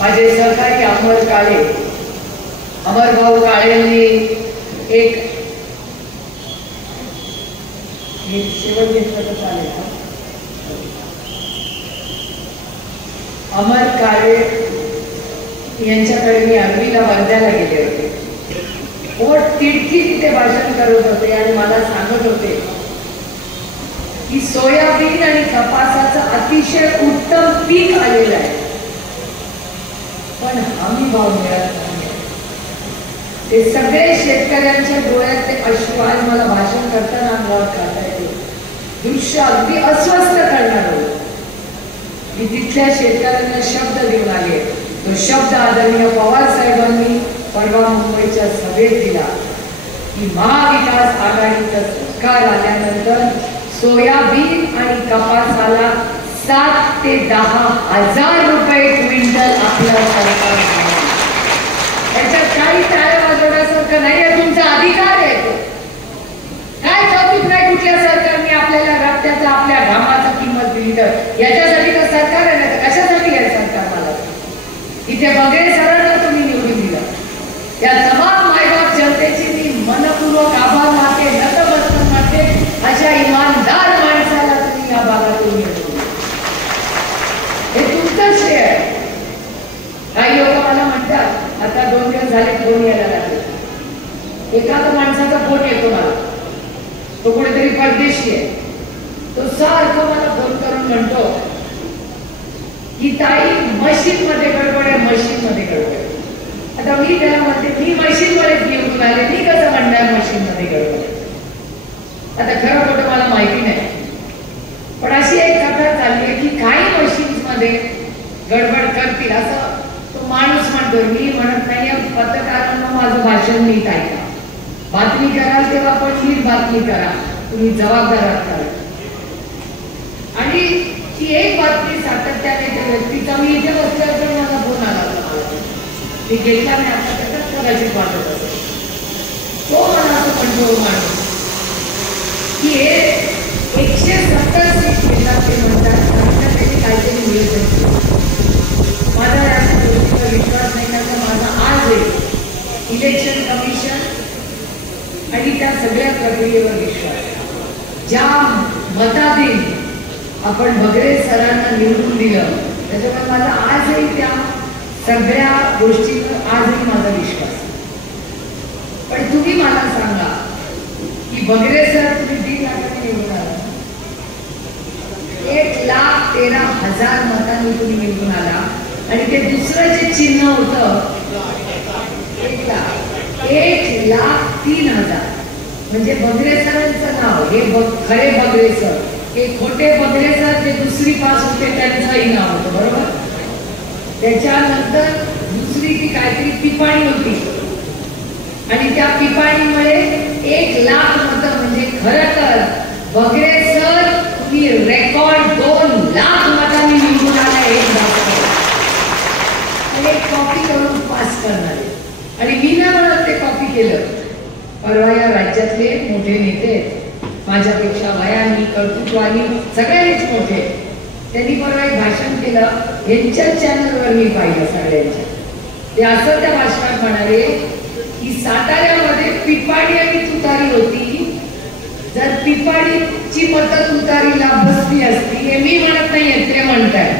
माझे सहकारी अमर काळे, अमरभाऊ काळेंनी एक शेवट घेतलं तर चालेल का? अमर काळे यांच्याकडे मी अगदीला वर्ध्याला गेले होते. पोट तिडकी तिथे भाषण करत होते आणि मला सांगत होते की सोयाबीन आणि कपासाचं अतिशय उत्तम पीक आलेलं आहे, पण हमी भाव मिळत नाही. ते सगळे शेतकऱ्यांच्या डोळ्यात ते अश्रू आज मला भाषण करताना अंगावर काढता येते. दृश्य अगदी अस्वस्थ करणार होतं. मी तिथल्या शेतकऱ्यांना शब्द देऊन आले. तो शब्द आदरणीय पवार साहेबांनी परवा मुंबईच्या सभेत दिला की महाविकास आघाडीचं सरकार आल्यानंतर सोयाबीन आणि कपासाला 7 ते 10 हजार रुपये क्विंटल आपलं सरकार. त्याच्यात काही टाळ्या वाजवण्यासारखं नाही आहे. तुमचा अधिकार आहे. काय कौतुक नाही कुठल्या सरकारने आपल्याला रक्ताचा आपल्या घामाचा किंमत दिली तर याच्यासाठी तर सरकार आहे ना. कशासाठी आहे सरकार? मला इथे बगरे सरांना तुम्ही निवडून दिलं. या तमाम मायबाप जनतेची मी मनपूर्वक आभार मानते, नतमस्तक मानते. अशा इमानदार माणसाला तुम्ही या भागातून निवडून, हे तुमचं श्रेय आहे. काही लोक मला म्हणतात, आता 2 दिवस झाले फोन यायला लागले. एखादा माणसाचा फोन येतो मला, तो कुठेतरी परदेशी आहे. तो सारखं मला फोन करून म्हणतो की ताई मशीन मध्ये गडबड आहे, मशीन मध्ये गडबड आहे. आता मी त्याला म्हणते मी मशीन मध्येच निवडून आले, मी कसं म्हणणार मशीन मध्ये गडबड आहे? आता खरं खोटं मला माहिती नाही, पण अशी एक कथा चालली आहे की काही मशीन्स मध्ये गडबड करतील असं तो माणूस म्हणतो. मी म्हणत नाही. पत्रकारांना माझं भाषण नीट ऐका. बातमी कराल तेव्हा पण नीट बातमी करा. तुम्ही जबाबदार आहात. आणि ती एक बातमी सातत्याने त्या व्यक्तीचा, मी इथे बसल्यावर मला फोन आला होता, मी घेतला नाही. आता त्याच्यात कदाचित वाटत असेल. तो मला असं म्हणतो माणूस की हे 170 सीट घेतात ते म्हणतात, त्याने काहीतरी मिळत. माझा या गोष्टीवर विश्वास नाही का? माझा आज आहे इलेक्शन कमिशन आणि त्या सगळ्या प्रक्रियेवर विश्वास. ज्या मताने आपण बगरे सरांना निवडून दिलं त्याच्यामुळे माझा आजही त्या सगळ्या गोष्टींवर आजही माझा विश्वास. पण तुम्ही मला सांगा की बगरे सर तुम्ही 1.5 लाखांनी निवडून आला, 1,13,000 मतांनी तुम्ही निवडून आला. आणि ते दुसरं जे चिन्ह होतं 1,03,000 म्हणजे बगरे सरांचं नाव. हे खरे बगरे सर, हे खोटे बगरे सर जे दुसरी पास होते त्यांचंही नाव होतं, बरोबर. त्याच्यानंतर दुसरी ती काहीतरी पिपाणी होती आणि त्या पिपाणीमुळे 1,00,000 मतं. म्हणजे खरं तर बगरे सर तुम्ही रेकॉर्ड 2,00,000 मतांनी निवडून आला. एक कॉपी करून पास करणारे. आणि मी ना म्हणत ते कॉपी केलं. परवा या राज्यातले मोठे नेते माझ्यापेक्षा वयाने कर्तृत्वाने सगळ्यांनीच मोठे, त्यांनी परवा एक भाषण केलं. यांच्या चॅनलवर मी पाहिलं सगळ्यांच्या. ते असं त्या भाषणात म्हणाले की साताऱ्यामध्ये पिपाणी आणि तुतारी होती. जर पिपाणीची मतं तुतारीला बसली असती, हे मी म्हणत नाहीये, ते म्हणताय.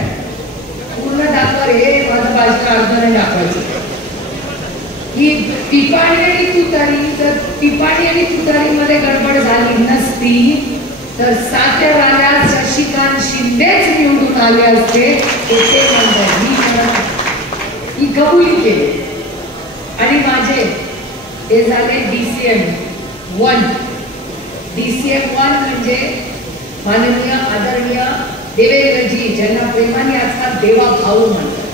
पूर्ण दाखवर, हे माझं भाषण अर्धाने दाखवायचं की पिपाणी आणि तुतारी, जर पिपाणी आणि तुतारीमध्ये गडबड झाली नसती तर साताऱ्याला शशिकांत शिंदेच निवडून आले असते. ते म्हणतात मी कबुली केली. आणि माझे ते झाले DCM 1. DCM 1 म्हणजे माननीय आदरणीय देवेंद्रजी, ज्यांना प्रेमाने आजकाल देवा भाऊ म्हणतात.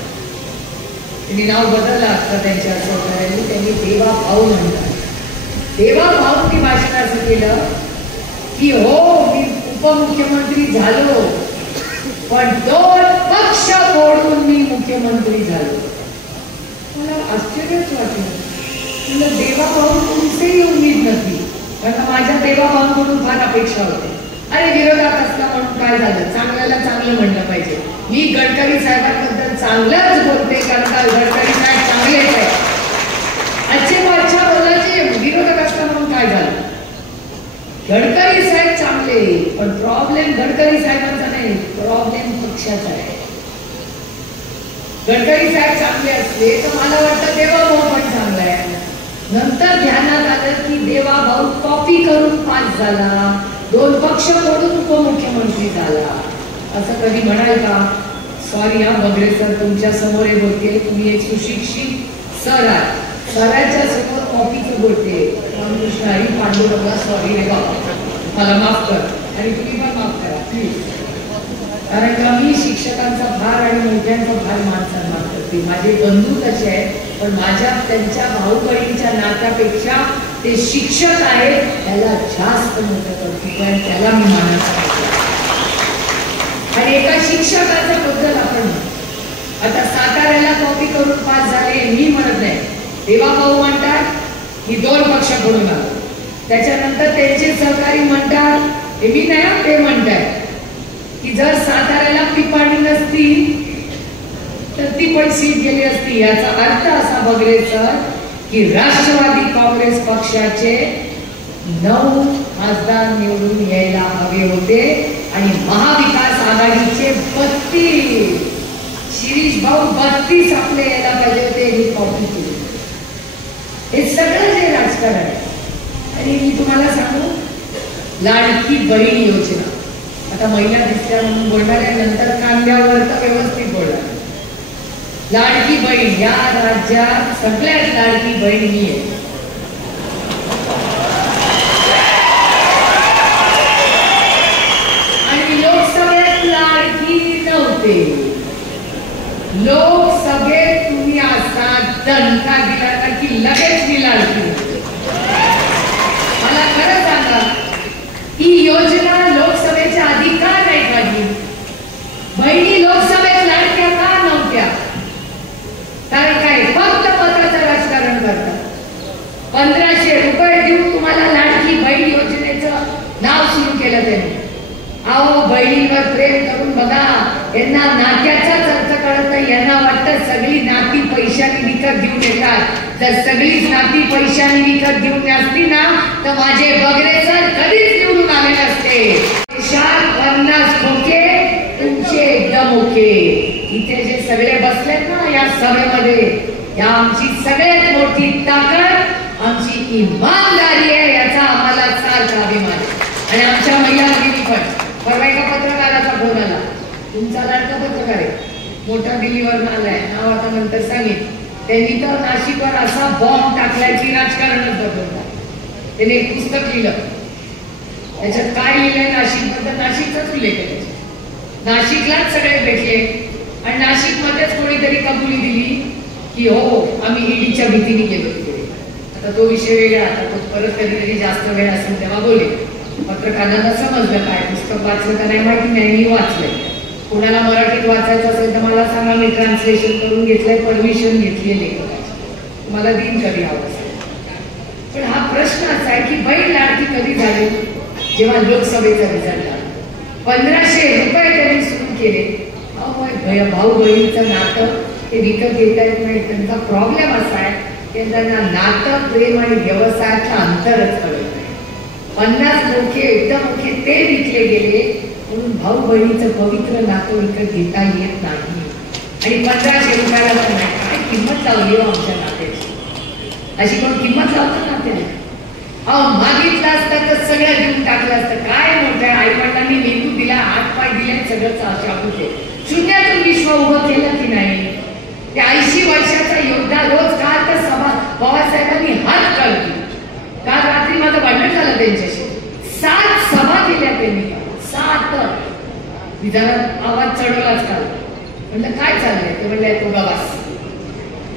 त्यांनी नाव बदललं असतं त्यांच्या सहकार्यांनी, त्यांनी देवा भाऊ म्हणतात. देवा भाऊंनी भाषण असं केलं की हो मी उपमुख्यमंत्री झालो, पण 2 पक्ष फोडून मी मुख्यमंत्री झालो. मला आश्चर्यच वाटलं. तुला देवा भाऊ तुमचेही उम्मीद नव्हती, कारण माझ्या देवा भाऊंकडून फार अपेक्षा होते. अरे विरोधात असला म्हणून काय झालं, चांगल्याला चांगलं म्हणलं पाहिजे. मी गडकरी साहेबांबद्दल चांगलंच बोलते, कारण का पण प्रॉब्लेम गडकरी साहेबांचा नाही, प्रॉब्लेम पक्षाचा आहे. गडकरी साहेब चांगले असले तर मला वाटतं देवाभाऊ पण चांगला आहे. नंतर ध्यानात आलं की देवाभाऊ कॉपी करून पास झाला, 2 पक्ष मोडून उपमुख्यमंत्री झाला. असं कधी म्हणाल का? सॉरी हा बगरे सर, तुमच्या समोर हे बोलते, तुम्ही एक सुशिक्षित सर आहात, सरांच्या समोर कॉपीचं बोलते. रामकृष्ण हरी पांडुरंगा, सॉरी रे बाबा, मला माफ कर आणि तुम्ही पण माफ करा प्लीज. कारण का मी शिक्षकांचा फार आणि मोठ्यांचा फार मान सन्मान करते. माझे बंधू तसे आहेत, पण माझ्या त्यांच्या भाऊ बहिणीच्या नात्यापेक्षा ते शिक्षक आहेत त्याला जास्त मोठं करते, पण त्याला मी मानायचं. आणि एका शिक्षकाच्या बद्दल आपण आता साताऱ्याला कॉपी करून पास झाले मी म्हणत नाही, देवाभाऊ म्हणतात की 2 पक्ष करून आलो. त्याच्यानंतर त्यांचे सहकारी म्हणतात, हे मी नाही ते म्हणतात की जर साताऱ्याला पिपाणी नसती तर ती पण सीट गेली असती. याचा अर्थ असा बगरे सर की राष्ट्रवादी काँग्रेस पक्षाचे 9 खासदार निवडून यायला हवे होते आणि महाविकास आघाडीचे 32, शिरीष भाऊ 32 आपले यायला पाहिजे होते. ही कॉपी केली. हे सगळं जे राजकारण आहे. आणि मी तुम्हाला सांगू, लाडकी बहीण योजना, आता महिला दिसल्या म्हणून बोलणाऱ्यानंतर कांद्यावर तर व्यवस्थित बोलणार. लाडकी बहीण, या राज्यात सगळ्यात लाडकी बहीण मी आहे. आणि लोकसभेत लाडकी नव्हते. लोकसभेत तुम्ही असा दणका दिला तर की लगेच मी लाडकी. मला खरं सांगा, ही योजना लोकसभेच्या आधी का नाही काढली? बहिणी लोकसभेत लाडक्या का नव्हत्या? कारण काय, फक्त पत्राचं राजकारण करतात. 1500 रुपये देऊन तुम्हाला लाडकी बहीण योजनेचं नाव सुरू केलं त्यांनी. अहो, बहिणीवर प्रेम करून बघा, यांना नात्याचाच अर्थ कळत नाही. यांना वाटतं सगळी नाती पैशाने विकत घेऊन येतात. जर सगळीच नाती पैशाने विकत घेऊन असती ना तर माझे बगरे सर कधीच निवडून आले नसते. 50 खोके तुमचे एकदम ओके. इथे जे सगळे बसलेत ना या सभेमध्ये, या आमची सगळ्यात मोठी ताकद आमची इमानदारी आहे. याचा आम्हाला सारखा अभिमान आहे. आणि आमच्या महिला भगिनी पण. परवा एका पत्रकाराचा फोन आला, तुमचा लाडका पत्रकार आहे, मोठा दिल्लीवरून आलाय, नाव आता नंतर सांगेन. त्यांनी तर नाशिकवर असा बॉम्ब टाकलाय की राजकारणच बदलतात. त्याने एक पुस्तक लिहिलं, त्याच्यात काय लिहिलंय नाशिकबद्दल, नाशिकचाच उल्लेख आहे. नाशिकलाच सगळे भेटले आणि नाशिकमध्येच कोणीतरी कबुली दिली की हो आम्ही ईडीच्या भीतीने गेलो तिथे. आता तो विषय वेगळा, आता तो परत कधीतरी जास्त वेळ असेल तेव्हा बोले. पत्रकारांना समजलं काय, पुस्तक वाचलं का नाही माहिती नाही, मी वाचलंय. कोणाला मराठीत वाचायचं असेल तर मला सांगा, मी ट्रान्सलेशन करून घेतलंय, परमिशन घेतली लेखकाची, मला दिन कधी हवं असेल. पण हा प्रश्न असा आहे की बहीण लाडकी कधी झाली? जेव्हा लोकसभेचा रिझल्ट आला. 1500 रुपये त्यांनी सुरू केले. भाऊ बहिणीचं नातं ते विकत घेता येत नाही. त्यांचा प्रॉब्लेम असा आहे की त्यांना नातं, प्रेम आणि व्यवसायाचं अंतरच कळत नाही. 50 मोठे एकदम मोठे ते विकले गेले म्हणून भाऊ बहिणीचं पवित्र नातं विकत घेता येत नाही. आणि 1500 रुपयाला तर नाही, काय किंमत लावली हो आमच्या नात्याची? अशी कोण किंमत लावतं नात्याला? अहो, मागितलं असतं तर सगळं देऊन टाकलं असतं. काय मोठं आई वडिलांनी मेंदू दिला, हात पाय दिले, सगळं शाबूत आहे. शून्यातून विश्व उभं केलं की नाही? ते 80 वर्षाचा योद्धा रोज काल तर सभा बाबासाहेबांनी हात काढली. काल रात्री माझं भांडण झालं त्यांच्याशी. 7 सभा केल्या त्यांनी, 7. विधानात आवाज चढवलाच काल. म्हणलं काय चाललंय? ते म्हणलं तो गवास.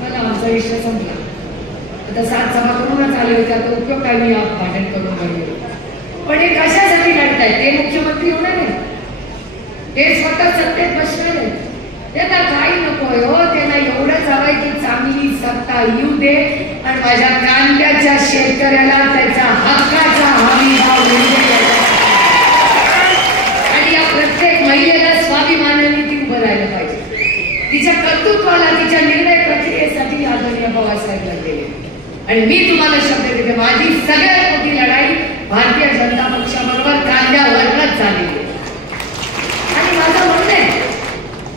मला आमचा विषय संपला. आता 7 सभा करूनच आले होते, आता उपयोग काय मी भांडण करून राहिले. पण हे कशासाठी लढताय? ते मुख्यमंत्री होणार नाही, ते स्वतः सत्तेत बसणार आहे. त्यांना काही नकोय हो, त्यांना एवढंच हवंय की चांगली सत्ता येऊ दे आणि माझ्या कांद्याच्या शेतकऱ्याला त्याचा हक्काचा हमी भाव मिळू दे. आणि या प्रत्येक महिलेला स्वाभिमानाने ती उभं राहायला पाहिजे. तिच्या कर्तृत्वाला, तिच्या निर्णय प्रक्रियेसाठी आदरणीय पवारसाहेब लागलेले. आणि मी तुम्हाला शब्द देते, माझी सगळ्यात मोठी लढाई भारतीय जनता पक्षाबरोबर कांद्यावरच झालेली. आणि माझं म्हणणं आहे,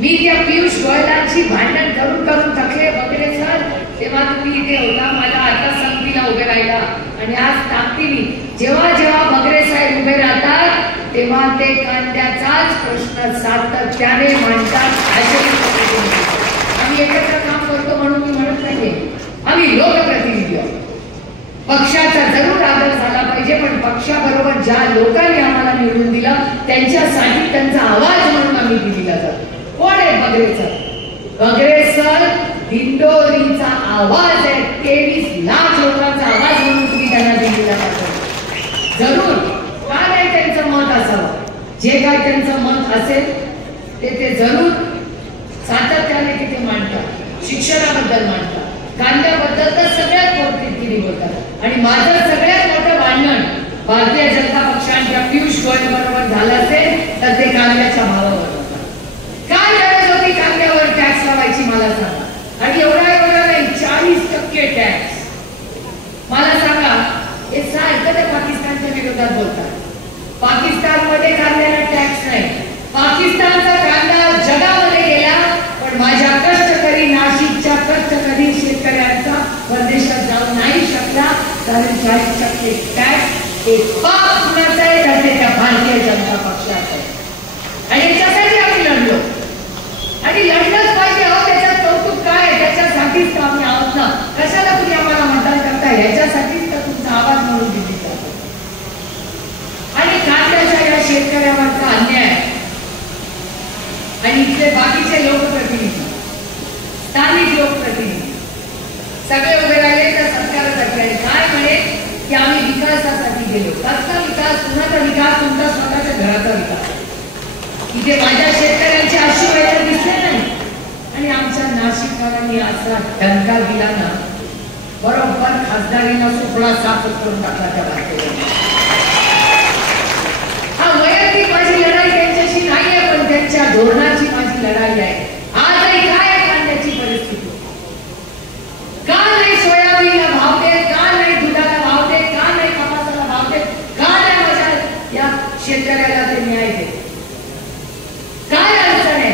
मी त्या पियुष गोयलांची भांडण करून करून थकले. बगरे सर, तेव्हा तुम्ही इथे होता, माझ्या आता संगतीला उभे राहिला आणि आज ताकदीने जेव्हा जेव्हा बगरे साहेब उभे राहतात तेव्हा ते कांद्याचाच प्रश्न सातत्याने मांडतात. आम्ही एकत्र काम करतो म्हणून मी म्हणत नाहीये, आम्ही लोकप्रतिनिधी आहोत. पक्षाचा जरूर आदर झाला पाहिजे, पण पक्षाबरोबर ज्या लोकांनी आम्हाला निवडून दिलं त्यांच्यासाठी त्यांचा आवाज म्हणून आम्ही दिला जातो. कोण आहे बगरे सर? बगरे सर दिंडोरीचा आवाज आहे. 23 लाख लोकांचा आवाज म्हणून तुम्ही त्यांना दिलेला जातो. जरूर का नाही त्यांचं मत असावं, जे काय त्यांचं मत असेल ते जरूर सातत्याने तिथे मांडतात. शिक्षणाबद्दल मांडतात, कांद्याबद्दल तर सगळ्यात मोठी बोलतात. आणि माझं सगळ्यात मोठं भांडण भारतीय जनता पक्षाच्या पियुष गोयल बरोबर झालं असेल तर ते कांद्याच्या भावावर. काय गरज होती कांद्यावर टॅक्स लावायची मला सांगा. आणि एवढा नाही, 40% टॅक्स. मला सांगा, हे सारखं ते पाकिस्तानच्या विरोधात बोलतात. पाकिस्तानमध्ये कांद्याला टॅक्स नाही. पाकिस्तानचा कांदा जगामध्ये गेला, पण माझ्या कष्टकरी नाशिकच्या कष्टकरी शेतकऱ्यांचा परदेशात जाऊ नाही शकला, कारण 40% टॅक्स हे पाप कुणाचं आहे तर ते त्या भारतीय जनता पक्षाचं आहे. आणि याच्यासाठी आम्ही लढलो आणि लढलंच पाहिजे. अहो, त्याच्यात कौतुक काय? त्याच्यासाठीच तर आम्ही आहोत ना. कशाला तुम्ही आम्हाला मतदान करता? याच्यासाठीच तर तुमचा आवाज म्हणून दिली जातो. आणि कांद्याच्या या शेतकऱ्यावरचा अन्याय आणि इथले बाकीचे लोकप्रतिनिधी, स्थानिक लोकप्रतिनिधी सगळे उभे राहिले तर सरकारसाठी आणि काय म्हणे की आम्ही विकासासाठी गेलो. कसला विकास? कुणाचा विकास? तुमचा स्वतःच्या घराचा विकास. इथे माझ्या शेतकऱ्यांचे अशी वेळ दिसले नाही. आणि आमच्या नाशिककरांनी असा डंका दिला ना, बरोबर खासदारीला सुपडा साफच करून टाकला त्या भारतीय. हा वैयक्तिक माझी लढाई त्यांच्याशी नाही आहे, पण त्यांच्या धोरणाची माझी लढाई आहे. आजही काय आहे कांद्याची परिस्थिती? का नाही सोयाबीनला भाव देत? का नाही दुधाला भाव देत? का नाही कपासाला भाव देत? का नाही माझ्या या शेतकऱ्याला ते न्याय देत? काय अडचण आहे?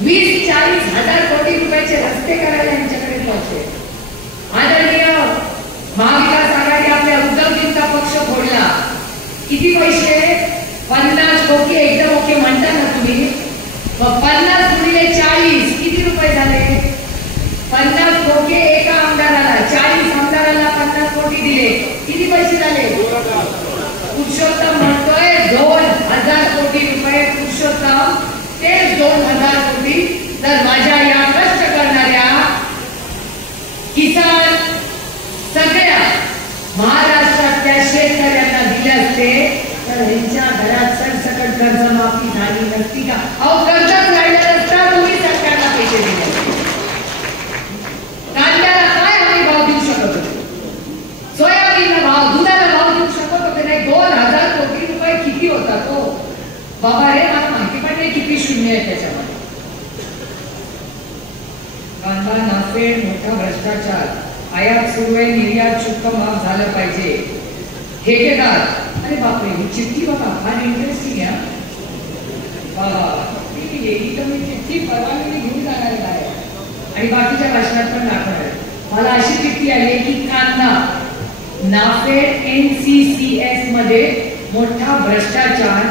20-40 हजार कोटी रुपयाचे रस्ते करायला यांच्याकडे पोहोचले. आदरणीय महाविकास आघाडी आपल्या उद्धवजींचा पक्ष फोडला. किती पैसे? 50 कोटी. एकदम ओके म्हणता ना तुम्ही. 50 गुणिले 40 किती रुपये झाले? 50 कोटी एका आमदाराला. 40 आमदारांना 50 कोटी दिले. किती पैसे झाले? पुरुषोत्तम म्हणतोय 2000 कोटी रुपये. पुरुषोत्तम तेच 2000 कोटी जर माझ्या या कष्ट करणाऱ्या किसान सगळ्या महाराष्ट्रातल्या शेतकऱ्यांना दिले असते तर यांच्या घरात सरसकट कर्जमाफी झाली नसती का? अहो, कर्जच राहिलं नसतं, तुम्ही सरकारला पैसे दिले. कांद्याला काय आम्ही भाव देऊ शकत होतो? सोयाबीनला भाव, दुधाला भाव देऊ शकत होते नाही. 2000 कोटी रुपये किती होता तो? बाबा रे, मला माहिती पण नाही किती शून्य आहे त्याच्यामध्ये. कांदा नाफेड मोठा भ्रष्टाचार, आयात सुरू आहे, निर्यात शुल्क माफ झालं पाहिजे. ठेकेदार, अरे बापरे, ही चिठ्ठी बघा, फार इंटरेस्टिंग आहे. मी चिठ्ठी परवानगी घेऊन जाणार आहे आणि बाकीच्या भाषणात पण दाखवणार आहे. मला अशी चिठ्ठी आली की कांदा नाफेड NCCS मध्ये मोठा भ्रष्टाचार,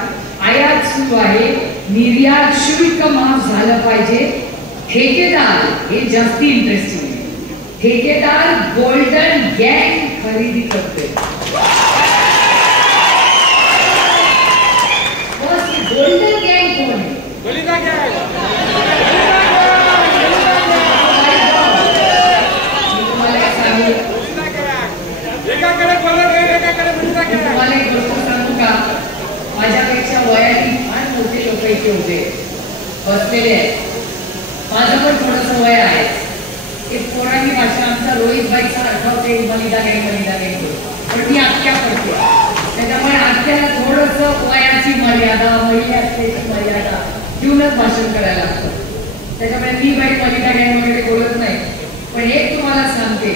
आयात सुरू आहे, निर्यात शुल्क माफ झालं पाहिजे. ठेकेदार, हे जास्ती इंटरेस्टिंग आहे. ठेकेदार गोल्डन गँग खरेदी करते. गोल्डन गँग कोण आहे? तुम्हाला सांगू, तुम्हाला एक गोष्ट सांगू का? माझ्यापेक्षा वयाने फार मोठे लोक इथे होते बसलेले आहेत. माझं पण थोडंसं वय आहे. एक पोरांनी भाषा आमचा रोहित भाईचा आठवते, मलिदा नाही पण मी आख्या पडते. त्याच्यामुळे आख्याला थोडंसं वयाची मर्यादा, महिला असल्याची मर्यादा घेऊनच भाषण करायला लागतं. त्याच्यामुळे मी बाई मलिदा गँग वगैरे बोलत नाही. पण एक तुम्हाला सांगते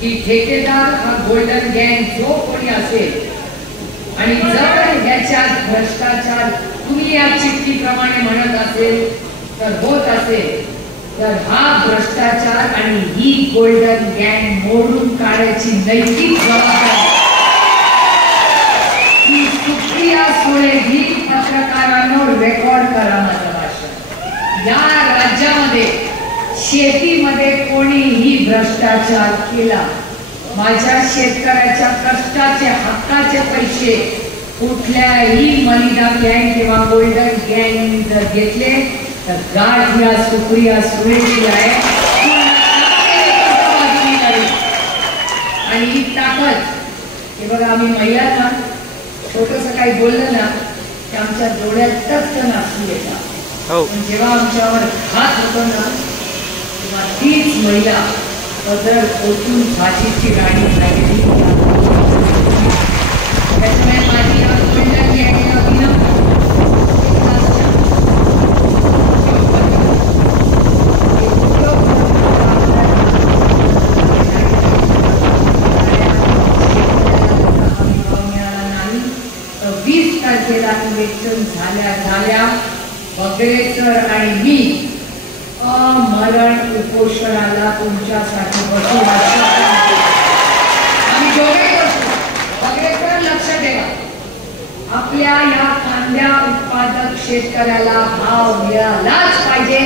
की ठेकेदार हा गोल्डन गँग जो कोणी असेल आणि जर याच्यात भ्रष्टाचार तुम्ही या चिठ्ठीप्रमाणे म्हणत असेल तर होत असेल तर हा भ्रष्टाचार आणि ही गोल्डन गँग मोडून काढायची नैतिक जबाबदारी ही सुप्रिया सुळे ही पत्रकारांवर रेकॉर्ड करा माझं भाषण। या राज्यामध्ये शेतीमध्ये कोणीही भ्रष्टाचार केला, माझ्या शेतकऱ्याच्या कष्टाचे हक्काचे पैसे कुठल्याही मलिदा गँग किंवा गोल्डन गँगने जर घेतले तर गाठ या सुप्रिया सुळेची आहे आणि ही ताकद। हे बघा आम्ही महिलांना छोटस काही बोललं ना की आमच्या डोळ्यातच नाचू येतात, जेव्हा आमच्यावर घात होतो ना तेव्हा तीच महिला पदर ओतून फाशीची गाडी झालेली। त्याच्यामुळे माझी गोल्डन गँग इलेक्शन झाल्या बगरेकर आणि मी अमरण उपोषणाला तुमच्यासाठी बसू। आम्ही दोघे बसू। बगरेकर लक्ष ठेवा, आपल्या या कांद्या उत्पादक शेतकऱ्याला भाव मिळालाच पाहिजे।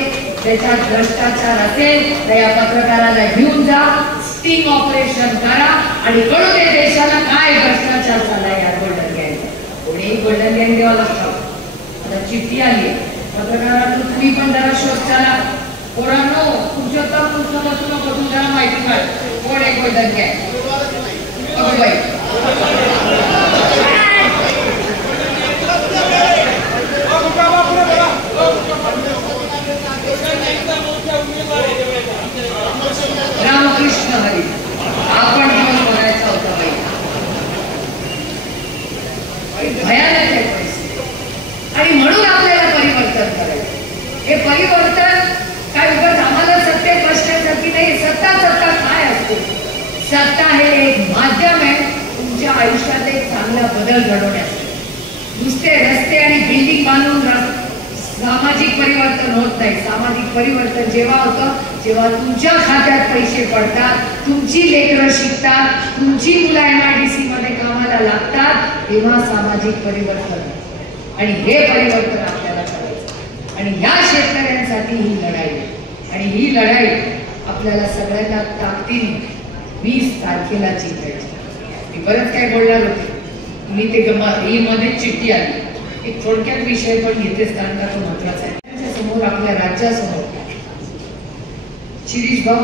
त्याच्यात भ्रष्टाचार असेल तर या पत्रकाराला घेऊन जा, स्टिंग ऑपरेशन करा आणि कळू दे देशाला काय भ्रष्टाचार चाललाय या गोल्डन गँगचा। कोणी गोल्डन गँग देवा लागतो। आता चिठ्ठी आली पत्रकारांना, तुम्ही पण जरा शोध चला पोरांनो, तुमच्या तर पुस्तकातून बघून जरा माहिती काढ कोण आहे गोल्डन गँग। अगं बाई रामकृष्ण हरी, आपण घेऊन बोलायचा होता बाई। भयानक आहे परिस्थिती आणि म्हणून आपल्याला परिवर्तन करायचं। हे परिवर्तन काय उगाच आम्हाला सत्तेत बसण्यासाठी नाही। सत्ता काय असते? सत्ता हे एक माध्यम आहे तुमच्या आयुष्यात एक चांगला बदल घडवण्यासाठी। नुसते रस्ते आणि बिल्डिंग बांधून सामाजिक परिवर्तन होत नाही। सामाजिक परिवर्तन जेव्हा होतं जेव्हा तुमच्या खात्यात पैसे पडतात, तुमची लेकरं शिकतात, तुमची मुलं MIDC मध्ये कामाला लागतात, तेव्हा सामाजिक परिवर्तन। आणि हे परिवर्तन आपल्याला करायचं आणि ह्या शेतकऱ्यांसाठी ही लढाई आणि ही लढाई आपल्याला सगळ्यांना ताकदीने 20 तारखेला जिंकायची। मी बरंच काय बोलणार होते, मी ते मध्ये चिठ्ठी आली एक थोडक्यात विषय पण घेतेच कारण का तो महत्वाचा आहे। त्याच्यासमोर आपल्या राज्यासमोर शिरीष भाऊ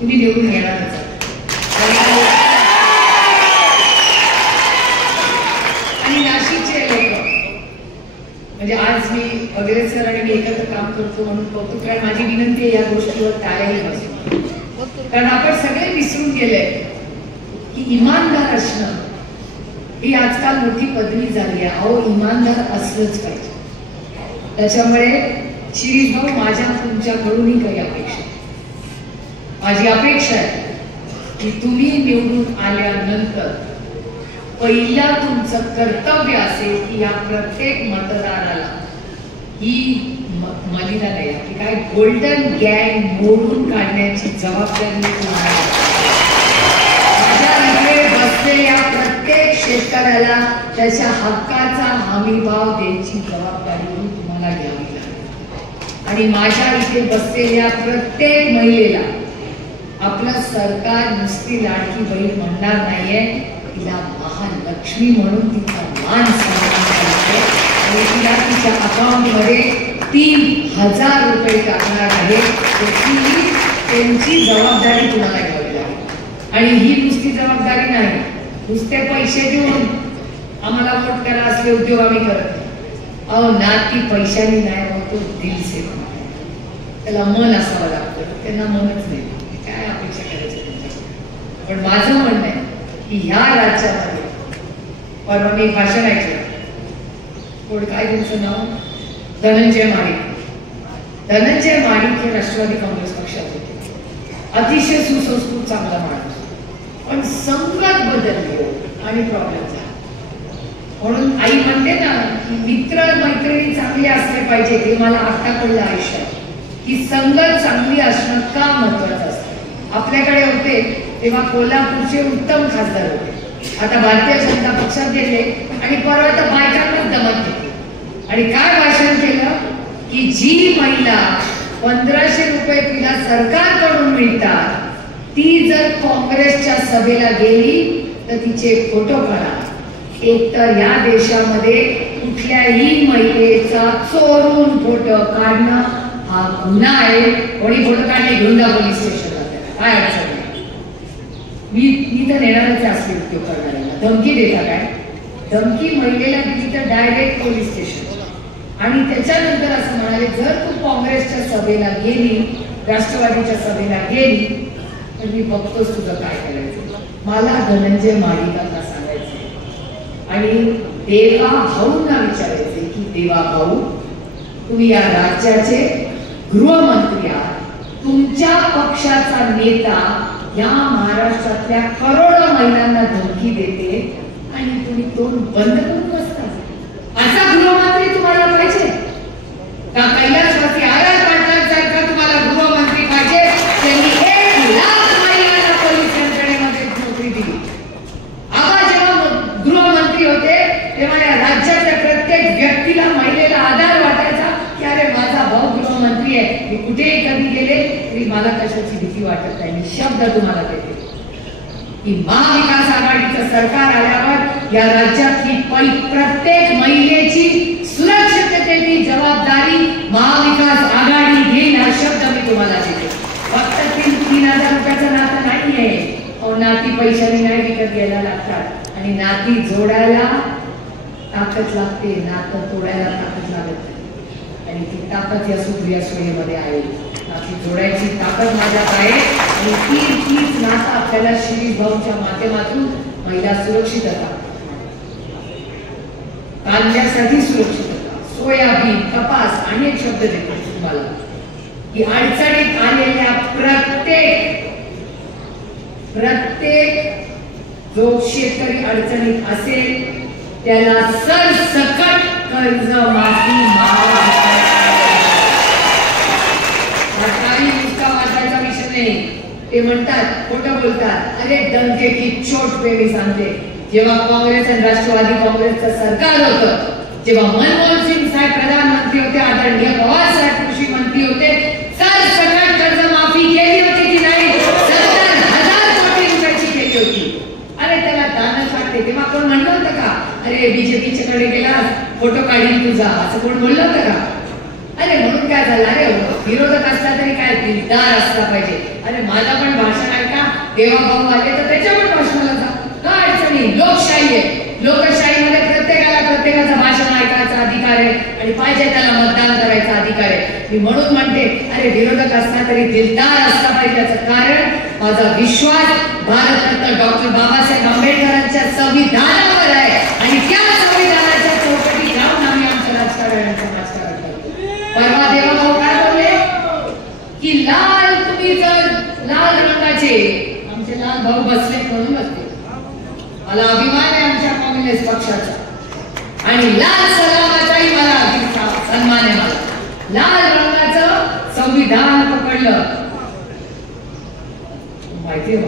तुम्ही निवडून येणारच आणि नाशिकचे लोक म्हणजे आज मी वगैरे सर आणि मी एकत्र काम करतो म्हणून कौतुक, कारण माझी विनंती आहे या गोष्टीवर टाळ्याही बसू, कारण आपण सगळे विसरून गेले की इमानदार असणं ही आजकाल मोठी पदवी झाली आहे। अहो इमानदार असलंच पाहिजे। त्याच्यामुळे शिरीष भाऊ माझ्या तुमच्याकडूनही काही अपेक्षा, माझी अपेक्षा आहे की तुम्ही निवडून आल्यानंतर पहिला तुमचं कर्तव्य असेल की या प्रत्येक मतदाराला ही मलिदा नाही की काय गोल्डन गँग मोडून काढण्याची जबाबदारी तुम्हाला, माझ्या इथे बसलेल्या प्रत्येक शेतकऱ्याला त्याच्या हक्काचा हमीभाव द्यायची जबाबदारी तुम्हाला घ्यावी लागेल आणि माझ्या इथे बसलेल्या प्रत्येक महिलेला आपलं सरकार नुसती लाडकी बहीण म्हणणार नाहीये, तिला महालक्ष्मी म्हणून तिचा मान सन्मान करायचे आणि तिला तिच्या अकाउंटमध्ये 3000 रुपये टाकणार आहे। त्यांची जबाबदारी तुम्हाला घ्यावी लागेल आणि ही नुसती जबाबदारी नाही, नुसते पैसे देऊन आम्हाला वोट करा असले उद्योग आम्ही करत नाही। अहो नाती पैशाने नाही होतो, दिल से त्याला मन असावं लागतं, त्यांना मनच नाही, काय अपेक्षा करायची त्यांच्याकडे। पण माझं म्हणणं आहे की ह्या राज्यामध्ये परवा मी भाषण ऐकलं, कोण काय त्यांचं नाव धनंजय माडिक हे राष्ट्रवादी काँग्रेस पक्षात होते, अतिशय सुसंस्कृत चांगला माणूस, पण संगत बदलली आणि प्रॉब्लेम झाला। म्हणून आई म्हणते ना की मित्र मैत्रिणी चांगले असले पाहिजे. हे मला आता कळलं आयुष्यात की संगत चांगली असणं का महत्वाचं असतं. आपल्याकडे होते तेव्हा कोल्हापूरचे उत्तम खासदार होते. आता भारतीय जनता पक्षात गेले आणि परवा आता बायकांनाच दमत घेतली आणि काय भाषण केलं की जी महिला 1500 रुपये तिला सरकारकडून मिळतात ती जर काँग्रेसच्या सभेला गेली तर तिचे फोटो काढा. एक तर या देशामध्ये कुठल्याही महिलेचा चोरून फोटो काढणं हा गुन्हा आहे. कोणी फोटो काढले घेऊन जा पोलीस स्टेशनला, काय अडचण नाही. मी तर नेणारच असले उद्योग करणाऱ्याला. धमकी देता काय? धमकी महिलेला दिली तर डायरेक्ट पोलीस स्टेशन. आणि त्याच्यानंतर असं म्हणाले जर तू काँग्रेसच्या सभेला गेली, राष्ट्रवादीच्या सभेला गेली तर मी बघतोच तुझं काय करायचं. मला धनंजय महाडिकांना सांगायचं आणि देवा भाऊंना विचारायचे की देवा भाऊ तुम्ही या राज्याचे गृहमंत्री आहात. तुमच्या पक्षाचा नेता या महाराष्ट्रातल्या करोडो महिलांना धमकी देते आणि तुम्ही तोंड बंद करून बसता. असा गृहमंत्री तुम्हाला पाहिजे का? कैलासवासी आर.आर. पाटलांसारखा तुम्हाला गृहमंत्री पाहिजे त्यांनी 1 लाख महिलांना पोलीस यंत्रणेमध्ये नोकरी दिली. आबा जेव्हा गृहमंत्री होते तेव्हा या राज्याच्या प्रत्येक व्यक्तीला महिलेला आधार वाटायचा की अरे माझा भाऊ गृहमंत्री आहे, मी कुठेही कधी गेले तरी मला कशाची भीती वाटत नाही. मी शब्द तुम्हाला देते की महाविकास आघाडीचं सरकार आल्यावर या राज्यातली प्रत्येक महिलेची सुरक्षिततेची जबाबदारी महाविकास आघाडी घेईल हा शब्द मी तुम्हाला देते. फक्त 3,000 रुपयाचं नातं नाहीये. नाती पैशाने नाही विकत घ्यायला लागतात आणि नाती जोडायला ताकद लागते, नातं तोडायला ताकद लागत नाही. आणि ती ताकद या सुप्रिया सुळेमध्ये आहे. नाती जोडायची ताकद माझ्यात आहे आणि तीच नातं आपल्याला शिरीष भाऊच्या माध्यमातून महिला सुरक्षितता, कांद्यासाठी सुरक्षितता, सोयाबीन, कपास अनेक शब्द देतो तुम्हाला की अडचणीत आलेल्या प्रत्येक जो शेतकरी अडचणीत असेल त्याला सरसकट कर्ज माफी नुसता वाचायचा विषय नाही. ते म्हणतात खोटं बोलतात. अरे डंके की चोट पे मी सांगते जेव्हा काँग्रेस आणि राष्ट्रवादी काँग्रेसचं सरकार होतं, जेव्हा मनमोहन सिंग साहेब प्रधानमंत्री होते, आदरणीय पवार साहेब कृषी मंत्री होते, सरसकट कर्ज माफी केली होती की नाही? 70,000 कोटी रुपयाची केली होती. अरे त्याला दानच वाटते. तेव्हा कोण म्हणलं होतं का अरे बीजेपीच्या कडे गेला फोटो काढील तुझा, असं कोण बोललं होतं का? अरे म्हणून काय झालं, अरे विरोधक असला तरी काय दिलदार असला पाहिजे. अरे माझा पण भाषण ऐका, देवा भाऊ आले तर त्याच्या पण भाषणाला जा, का अडचणी? लोकशाही आहे. लोकशाहीमध्ये प्रत्येकाचं भाषण ऐकायचा अधिकार आहे आणि पाहिजे त्याला मतदान करायचा अधिकार आहे. मी म्हणून म्हणते अरे विरोधक असला तरी दिलदार असला पाहिजे. त्याचं कारण माझा विश्वास भारतरत्न डॉक्टर बाबासाहेब आंबेडकरांच्या संविधानावर आहे आणि त्या संविधानाच्या चौकटीत राहून आम्ही आमच्या राजकारणाचं राजकारण करतो. परवा देवा भाऊ काय बोलले की लाल तुम्ही जर लाल रंगाचे, आमचे लाल भाऊ बसले म्हणून बसले, मला अभिमान आहे आमच्या कम्युनिस्ट पक्षाचा आणि लाल सलामाचाही मला सन्मान आहे. मला लाल रंगाचं संविधान पकडलं माहितीये.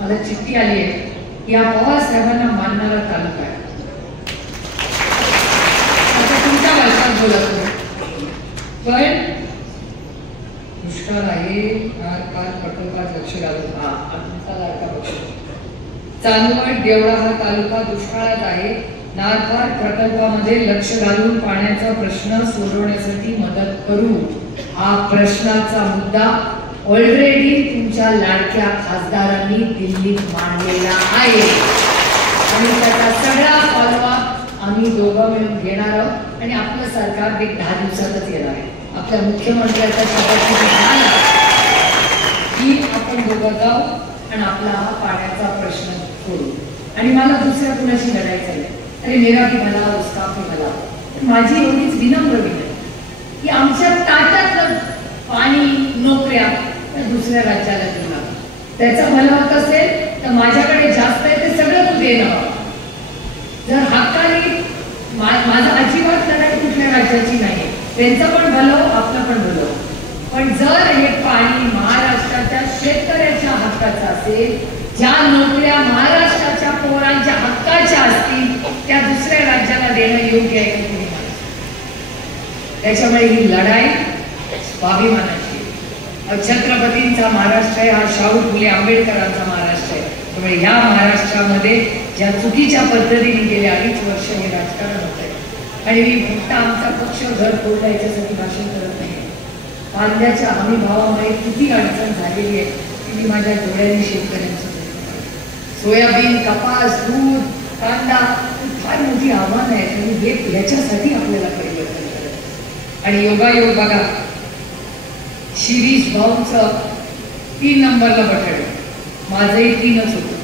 मला चिठ्ठी आली आहे या पवार साहेबांना मानणारा तालुका आहे. आता तुमच्या भाषेत बोलत पण दुष्काळ आहे, काल कठोपात लक्ष घालून तुमचा लाडका पक्ष चांदवड देवळा हा तालुका दुष्काळात आहे. नारपार प्रकल्पामध्ये लक्ष घालून पाण्याचा प्रश्न सोडवण्यासाठी मदत करू. हा प्रश्नाचा मुद्दा ऑलरेडी तुमच्या लाडक्या खासदारांनी दिल्लीत मांडलेला आहे आणि त्याचा सगळा फॉलोअप आम्ही दोघं मिळून घेणार आहोत आणि आपलं सरकार 10 दिवसातच येणार आहे. आपल्या मुख्यमंत्र्याचा शपथ की आपण दोघं जाऊ आणि आपला हा पाण्याचा प्रश्न सोडू. आणि मला दुसऱ्या कुणाशी लढायचं आहे. अरे मेरा भी भला उसका भी भला. माझी एवढीच विनम्र विनंती की आमच्या ताटातलं पाणी नोकऱ्या दुसऱ्या राज्याला देणार. त्याचा भला होत असेल तर माझ्याकडे जास्त आहे ते सगळं तू देणं. जर हक्काने माझं अजिबात लढाई कुठल्या राज्याची नाही, त्यांचं पण भलं आपलं पण भलं. पण जर हे पाणी महाराष्ट्राच्या शेतकऱ्याच्या हक्काचं असेल, ज्या नोकऱ्या महाराष्ट्राच्या पोरांच्या हक्काच्या असतील त्या दुसऱ्या राज्याला देणं योग्य आहे की नाही? त्याच्यामुळे ही लढाई स्वाभिमानाची. छत्रपतींचा महाराष्ट्र आहे, हा शाहू फुले आंबेडकरांचा महाराष्ट्र आहे. त्यामुळे ह्या महाराष्ट्रामध्ये ज्या चुकीच्या पद्धतीने गेले 2.5 वर्ष हे राजकारण होत आहे, आणि मी फक्त आमचा पक्ष घर फोडला याच्यासाठी भाषण करत नाही. कांद्याच्या हमी भावामुळे किती अडचण झालेली आहे ती मी माझ्या डोळ्यांनी शेतकऱ्यांचं. सोयाबीन, कपास, दूध, कांदा फार मोठी आव्हान आहे, आणि ह्याच्यासाठी आपल्याला परिवर्तन करायचं. आणि योगायोग बघा, शिरीष भाऊंचं 3 नंबरला बटन, माझंही 3च होतं.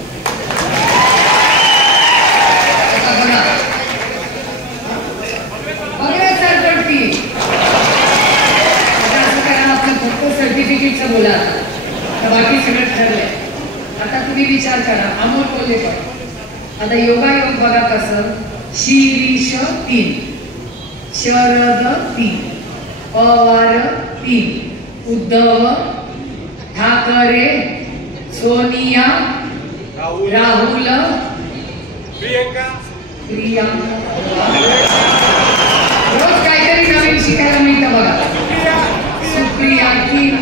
सर्टिफिकेटचं बोला, बाकी सगळं ठरलंय. आता तुम्ही विचार करा, अमोल बोलले पण आता योगायोग बघा कसं. शिरीष 3, शरद 3, पवार 3, उद्धव ठाकरे, सोनिया, राहुल, प्रियंका. रोज काहीतरी नवीन शिकायला मिळतं बघा. सुप्रिया 3,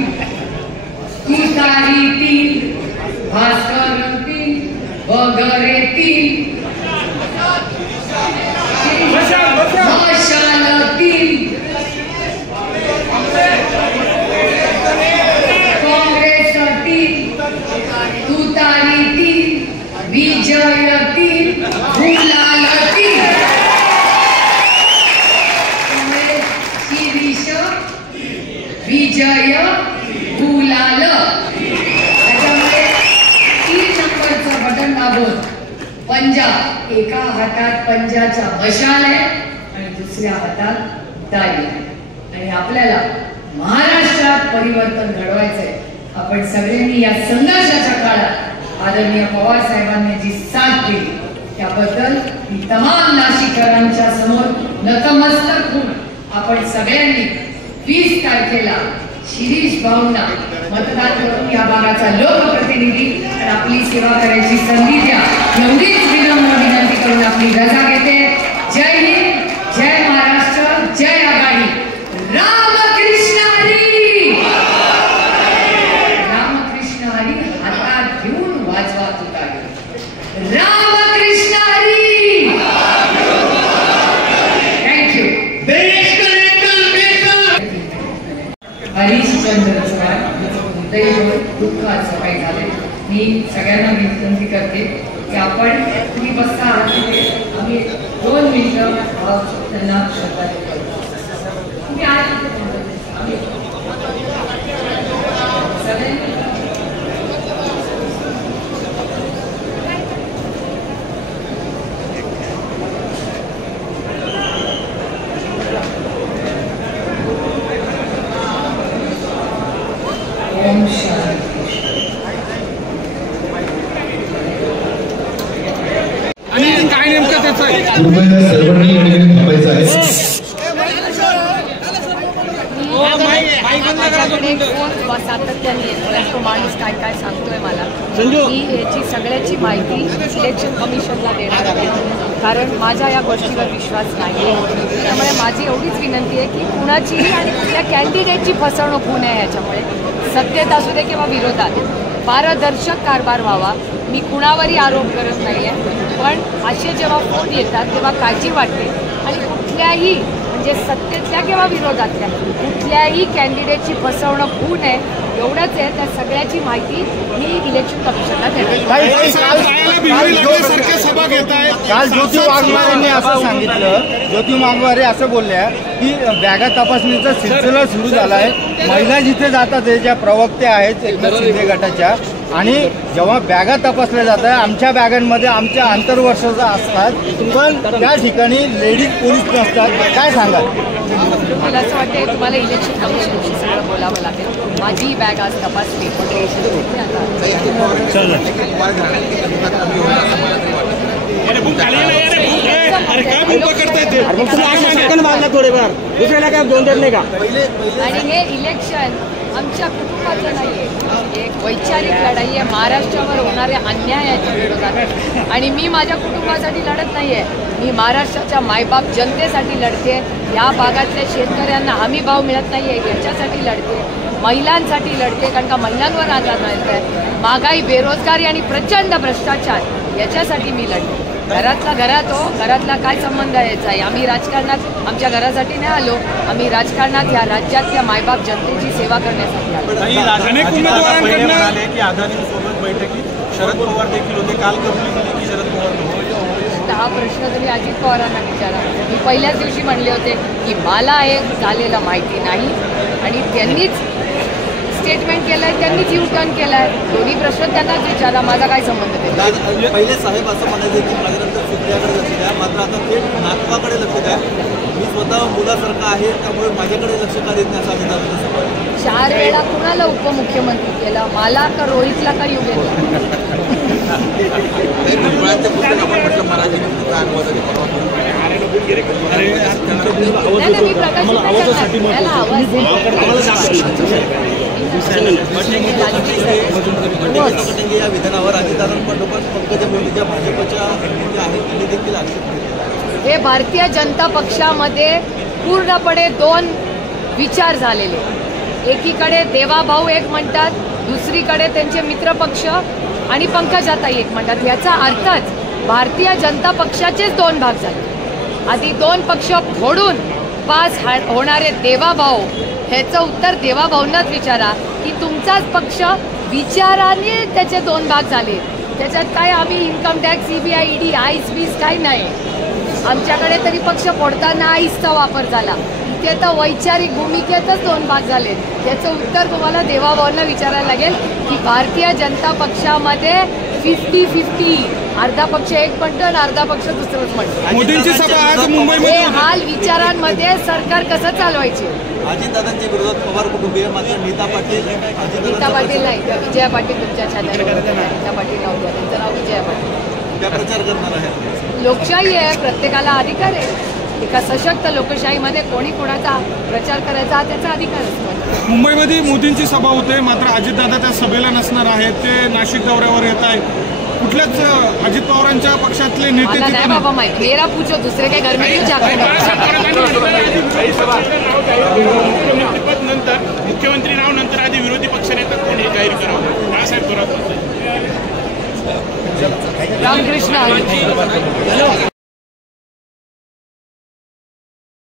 तुतारी 3, भास्कर 3, वगैरे 3, मशाल 3, काँग्रेस 3, तुतारी 3, विजय 3, गुलाल 3. शिरीष, विजय, गुलाल. त्याच्यामुळे 3 नंबरचं बटन दाबून पंजा, एका हातात पंजाचा मशाल आहे आणि दुसऱ्या हातात दाढी आहे. आणि आपल्याला महाराष्ट्रात परिवर्तन घडवायचंय. आपण सगळ्यांनी या संघर्षाच्या काळात आदरणीय पवार साहेबांनी जी साथ दिली त्याबद्दल मी तमाम नाशिककरांच्या समोर नतमस्तक होऊन आपण सगळ्यांनी 20 तारखेला शिरीष भाऊंना मतदान करून या भागाचा लोकप्रतिनिधी आपली सेवा करायची संधी द्या, एवढीच विनम्र विनंती करून आपली रजा घेते. जय हिंद, जय महाराष्ट्र, जय आघाडी. रामकृष्ण हरी. रामकृष्ण हरी हातात घेऊन वाजवा तुतारी. रामकृष्ण हरी. थँक्यू. हरिश्चंद्र दुःखाचं काही झाले. मी सगळ्यांना विनंती करते की आपण तुम्ही बसता आहात तिथे, आम्ही 2 मिनिटं त्यांना श्रद्धांजली करू. तुम्ही आज आम्ही सगळ्यांनी ओम शांती. आणि काय नेमकं त्याचं कृपया सर्वांनी या ठिकाणी थांबायचं आहे. सातत्याने येतोय तो माणूस काय काय सांगतोय मला. मी याची सगळ्याची माहिती इलेक्शन कमिशनला देणार आहे, कारण माझ्या या गोष्टीवर विश्वास नाही. त्यामुळे माझी एवढीच विनंती आहे की कुणाचीही आणि कुठल्या कॅन्डिडेटची फसवणूक होऊ नये. याच्यामुळे सत्तेत असू दे किंवा विरोधात पारदर्शक कारभार व्हावा. मी कुणावरही आरोप करत नाही आहे, पण असे जेव्हा फोन येतात तेव्हा काळजी वाटते. आणि कुठल्याही म्हणजे सत्तेतल्या किंवा विरोधातल्या कुठल्याही कॅन्डिडेटची फसवणूक होऊ नये एवढंच आहे. त्या सगळ्याची माहिती मी इलेक्शन कमिशनला देणार. काल ज्योती वाघमारेंनी असं सांगितलं, ज्योती वाघमारे असं बोलल्या की बॅगा तपासणीचा सिलसिला सुरू झाला आहे. महिला जिथे जातात ज्या प्रवक्त्या आहेत एकनाथ शिंदे गटाच्या, आणि जेव्हा बॅगा तपासल्या जातात आमच्या बॅगांमध्ये आमच्या आंतरवर्षाचा असतात, पण त्या ठिकाणी लेडीज पोलीस नसतात. काय सांगाल? मला असं वाटतं तुम्हाला इलेक्शन कमिशनशी सगळं बोलावं लागेल. माझी बॅग आज तपासली. थोडेफार दुसऱ्याला काय दोन नाही का? आणि हे इलेक्शन आमच्या कुटुंबाचं नाहीये, एक वैचारिक लढाई आहे महाराष्ट्रावर होणाऱ्या अन्यायाच्या विरोधात. आणि मी माझ्या कुटुंबासाठी लढत नाहीये, मी महाराष्ट्राच्या मायबाप जनतेसाठी लढते. या भागातल्या शेतकऱ्यांना हमी भाव मिळत नाहीये याच्यासाठी लढते, महिलांसाठी लढते, कारण का महिलांवर आघात मिळत आहे, महागाई, बेरोजगारी आणि प्रचंड भ्रष्टाचार याच्यासाठी मी लढते. घरातला घरात हो, घरातला काय संबंध यायचा आहे? आम्ही राजकारणात आमच्या घरासाठी नाही आलो, आम्ही राजकारणात या राज्यातल्या मायबाप जनतेची सेवा करण्यासाठी आलो. अनेक उमेदवारांकडे म्हणाले की अदानींसोबत बैठकीत शरद पवार देखील होते, काल कबुली दिली की शरद पवार. हा प्रश्न तुम्ही अजित पवारांना विचारा. मी पहिल्याच दिवशी म्हणले होते की मला हे झालेलं माहिती नाही आणि त्यांनीच स्टेटमेंट केलंय, त्यांनीच यू टर्न केलाय. दोन्ही प्रश्न त्यांनाच विचारा, माझा काय संबंध आहे? पहिले साहेब असं म्हणायचे की माझ्यानंतर सुप्रियाकडे लक्ष द्या, मात्र आता थेट नागपूरकडे लक्ष द्या. मी स्वतः मुलासारखा आहे, त्यामुळे माझ्याकडे लक्ष का देत नाही असं अजित 4 वेळा कुणाला उपमुख्यमंत्री केला, मला का रोहितला का युगेला? या विधानावर अजितदादांपाठोपाठ पंकजा मुंडेच्या भाजपच्या आहेत त्यांनी देखील आक्षेप घेतला. हे भारतीय जनता पक्षामध्ये पूर्णपणे 2 विचार झालेले. एकीकडे देवाभाऊ एक म्हणतात, दुसरीकडे त्यांचे मित्रपक्ष आणि पंकजाताई एक म्हणतात. याचा अर्थच भारतीय जनता पक्षाचेच 2 भाग झाले. आधी 2 पक्ष फोडून पास होणारे देवाभाऊ, ह्याचं उत्तर देवाभाऊंनाच विचारा की तुमचाच पक्ष विचाराने त्याचे 2 भाग झाले. त्याच्यात काय आम्ही इन्कम टॅक्स, CBI, ED, आईस बीस काही नाही. आमच्याकडे तरी पक्ष फोडताना आईसचा वापर झाला. इथे तर वैचारिक भूमिकेतच 2 भाग झाले. त्याचं उत्तर तुम्हाला देवाभाऊंना विचारायला लागेल की भारतीय जनता पक्षामध्ये 50-50, अर्धा पक्ष एक म्हणतो आणि अर्धा पक्ष दुसरंच म्हणतो. मोदींची सभा आज हे मुंबईमध्ये हाल विचारांमध्ये सरकार कसं चालवायचे? अजितदादांच्या विरोधात पवार कुटुंबीय, मात्र नीता पाटील नीता पाटील नाही, विजया पाटील तुमच्या चॅनलवर. नीता पाटील नाव द्या, त्यांचं नाव विजया पाटील. त्या प्रचार करणार आहे. लोकशाही आहे, प्रत्येकाला अधिकार आहे. एका सशक्त लोकशाहीमध्ये कोणी कोणाचा प्रचार करायचा हा त्याचा अधिकार असतो. मुंबईमध्ये मोदींची सभा होते, मात्र अजितदादा त्या सभेला नसणार आहेत, ते नाशिक दौऱ्यावर येत आहेत. कुठल्याच अजित पवारांच्या पक्षातले नेते मला नाही बाबा माहिती, मेरा पूछो, दुसरे काही घर में मुख्यमंत्री नाव नंतर आधी विरोधी पक्षनेता कोणी जाहीर करावं, बाळासाहेब थोरात. रामकृष्ण